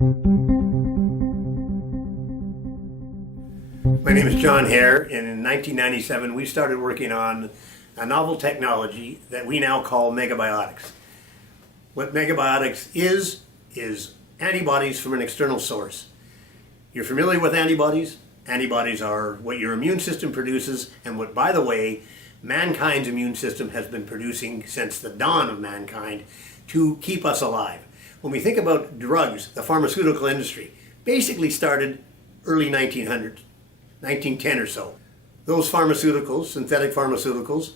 My name is John Hare, and in 1997 we started working on a novel technology that we now call MEGGABIOTIcs. What MEGGABIOTIcs is antibodies from an external source. You're familiar with antibodies? Antibodies are what your immune system produces, and what, by the way, mankind's immune system has been producing since the dawn of mankind to keep us alive. When we think about drugs, the pharmaceutical industry basically started early 1900s, 1910 or so. Those pharmaceuticals, synthetic pharmaceuticals,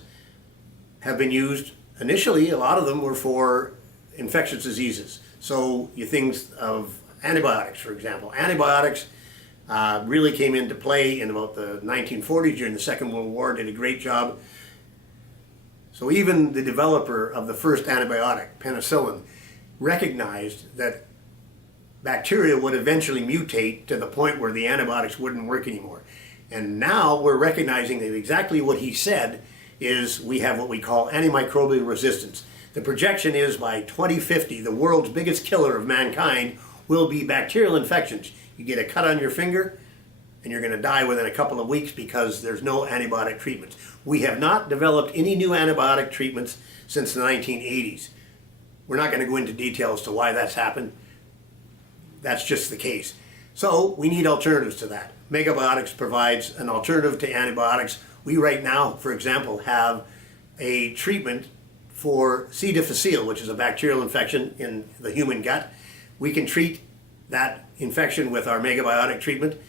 have been used initially. A lot of them were for infectious diseases. So you think of antibiotics, for example. Antibiotics really came into play in about the 1940s during the Second World War, did a great job. So even the developer of the first antibiotic, penicillin, recognized that bacteria would eventually mutate to the point where the antibiotics wouldn't work anymore. And now we're recognizing that exactly what he said is we have what we call antimicrobial resistance. The projection is by 2050, the world's biggest killer of mankind will be bacterial infections. You get a cut on your finger and you're going to die within a couple of weeks because there's no antibiotic treatments. We have not developed any new antibiotic treatments since the 1980s. We're not going to go into details to why that's happened. That's just the case. So we need alternatives to that. MEGGABIOTIcs provides an alternative to antibiotics. We right now, for example, have a treatment for C. difficile, which is a bacterial infection in the human gut. We can treat that infection with our MEGGABIOTIC treatment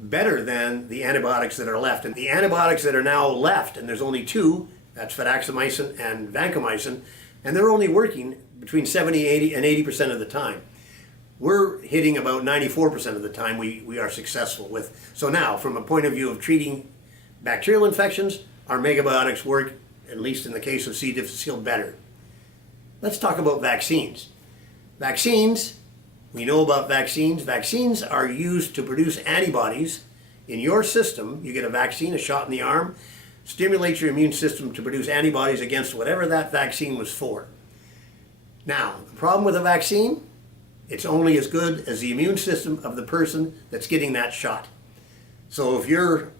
better than the antibiotics that are left. And the antibiotics that are now left, and there's only two, that's fidaxomicin and vancomycin, and they're only working between 70, 80, and 80% of the time. We're hitting about 94% of the time we are successful with. So now, from a point of view of treating bacterial infections, our MEGGABIOTIcs work, at least in the case of C. difficile, better. Let's talk about vaccines. Vaccines, we know about vaccines. Vaccines are used to produce antibodies in your system. You get a vaccine, a shot in the arm, stimulates your immune system to produce antibodies against whatever that vaccine was for. Now, the problem with a vaccine, it's only as good as the immune system of the person that's getting that shot. So if you're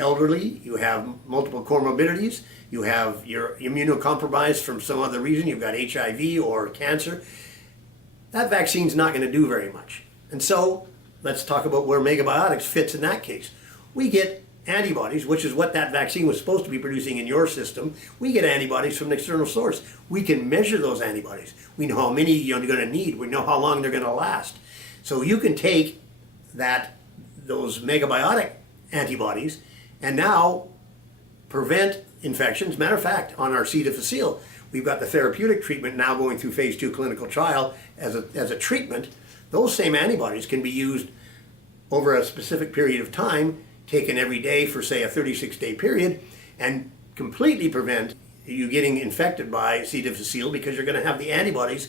elderly, you have multiple comorbidities, you're immunocompromised from some other reason, you've got HIV or cancer, that vaccine's not going to do very much. And so let's talk about where MEGGABIOTIcs fits in that case. We get antibodies, which is what that vaccine was supposed to be producing in your system. We get antibodies from an external source. We can measure those antibodies. We know how many you're going to need. We know how long they're going to last. So you can take those MEGGABIOTIC antibodies and now prevent infections. Matter of fact, on our C. difficile, we've got the therapeutic treatment now going through phase 2 clinical trial as a treatment. Those same antibodies can be used over a specific period of time, taken every day for, say, a 36-day period, and completely prevent you getting infected by C. difficile because you're going to have the antibodies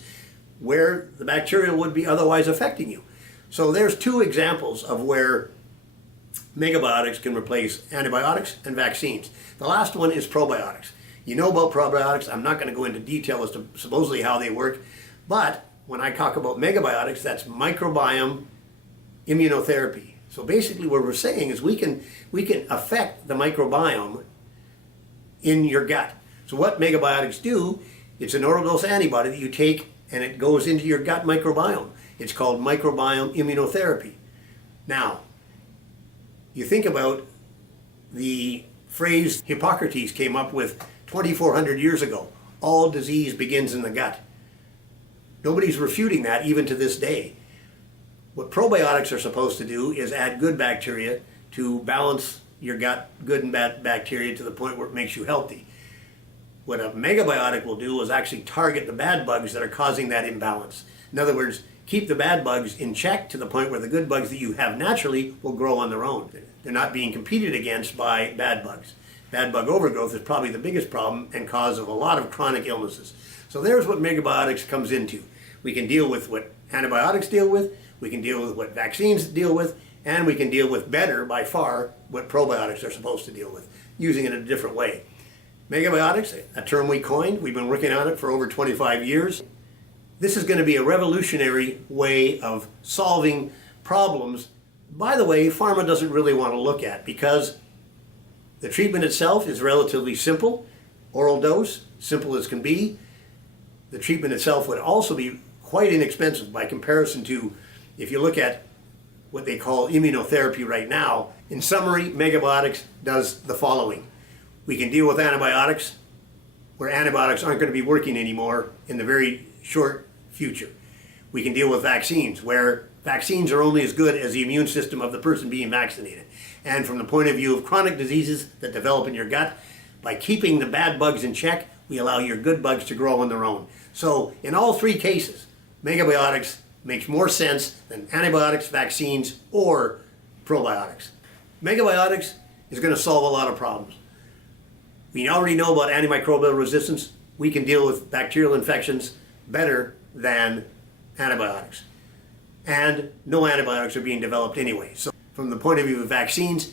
where the bacteria would be otherwise affecting you. So there's two examples of where MEGGABIOTIcs can replace antibiotics and vaccines. The last one is probiotics. You know about probiotics. I'm not going to go into detail as to supposedly how they work, but when I talk about MEGGABIOTIcs, that's Microbiome Immunotherapy. So basically what we're saying is we can affect the microbiome in your gut. So what MEGGABIOTIcs do, it's an oral dose antibody that you take and it goes into your gut microbiome. It's called Microbiome Immunotherapy. Now, you think about the phrase Hippocrates came up with 2,400 years ago. All disease begins in the gut. Nobody's refuting that even to this day. What probiotics are supposed to do is add good bacteria to balance your gut, good and bad bacteria, to the point where it makes you healthy. What a MEGGABIOTIC will do is actually target the bad bugs that are causing that imbalance. In other words, keep the bad bugs in check to the point where the good bugs that you have naturally will grow on their own. They're not being competed against by bad bugs. Bad bug overgrowth is probably the biggest problem and cause of a lot of chronic illnesses. So there's what MEGGABIOTIcs comes into. We can deal with what antibiotics deal with, we can deal with what vaccines deal with, and we can deal with better, by far, what probiotics are supposed to deal with, using it in a different way. MEGGABIOTIcs, a term we coined, we've been working on it for over 25 years. This is going to be a revolutionary way of solving problems, by the way, pharma doesn't really want to look at, because the treatment itself is relatively simple, oral dose, simple as can be. The treatment itself would also be quite inexpensive by comparison to, if you look at what they call immunotherapy right now. In summary, MEGGABIOTICS does the following. We can deal with antibiotics where antibiotics aren't going to be working anymore in the very short future. We can deal with vaccines where vaccines are only as good as the immune system of the person being vaccinated. And from the point of view of chronic diseases that develop in your gut, by keeping the bad bugs in check, we allow your good bugs to grow on their own. So in all three cases, MEGGABIOTICS makes more sense than antibiotics, vaccines, or probiotics. MEGGABIOTICS is going to solve a lot of problems. We already know about antimicrobial resistance. We can deal with bacterial infections better than antibiotics. And no antibiotics are being developed anyway. So from the point of view of vaccines,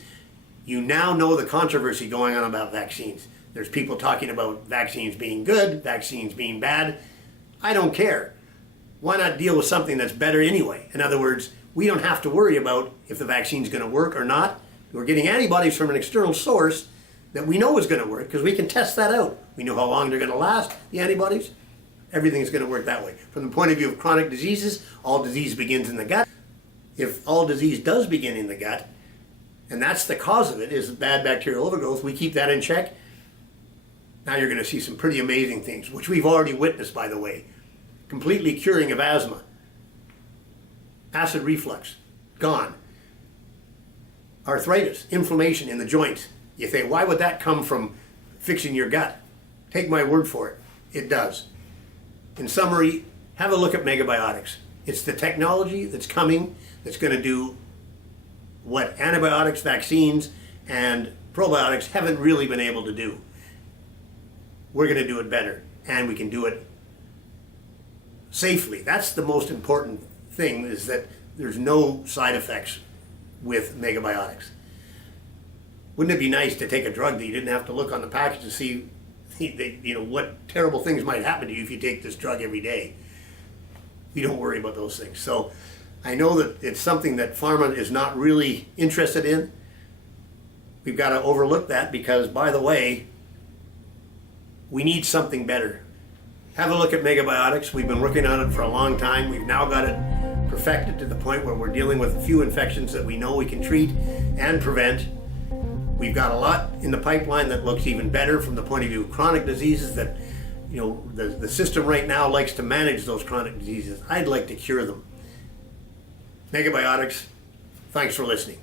you now know the controversy going on about vaccines. There's people talking about vaccines being good, vaccines being bad. I don't care. Why not deal with something that's better anyway? In other words, we don't have to worry about if the vaccine's going to work or not. We're getting antibodies from an external source that we know is going to work because we can test that out. We know how long they're going to last, the antibodies. Everything's going to work that way. From the point of view of chronic diseases, all disease begins in the gut. If all disease does begin in the gut, and that's the cause of it, is bad bacterial overgrowth, we keep that in check. Now you're going to see some pretty amazing things, which we've already witnessed, by the way. Completely curing of asthma. Acid reflux, gone. Arthritis, inflammation in the joints. You think, why would that come from fixing your gut? Take my word for it. It does. In summary, have a look at MEGGABIOTICS. It's the technology that's coming that's going to do what antibiotics, vaccines, and probiotics haven't really been able to do. We're going to do it better, and we can do it safely. That's the most important thing, is that there's no side effects with MEGGABIOTICS. Wouldn't it be nice to take a drug that you didn't have to look on the package to see what terrible things might happen to you if you take this drug every day? We don't worry about those things. So I know that it's something that pharma is not really interested in. We've got to overlook that because, by the way, we need something better. Have a look at MEGGABIOTICS. We've been working on it for a long time. We've now got it perfected to the point where we're dealing with a few infections that we know we can treat and prevent. We've got a lot in the pipeline that looks even better from the point of view of chronic diseases that, the system right now likes to manage those chronic diseases. I'd like to cure them. MEGGABIOTICS, thanks for listening.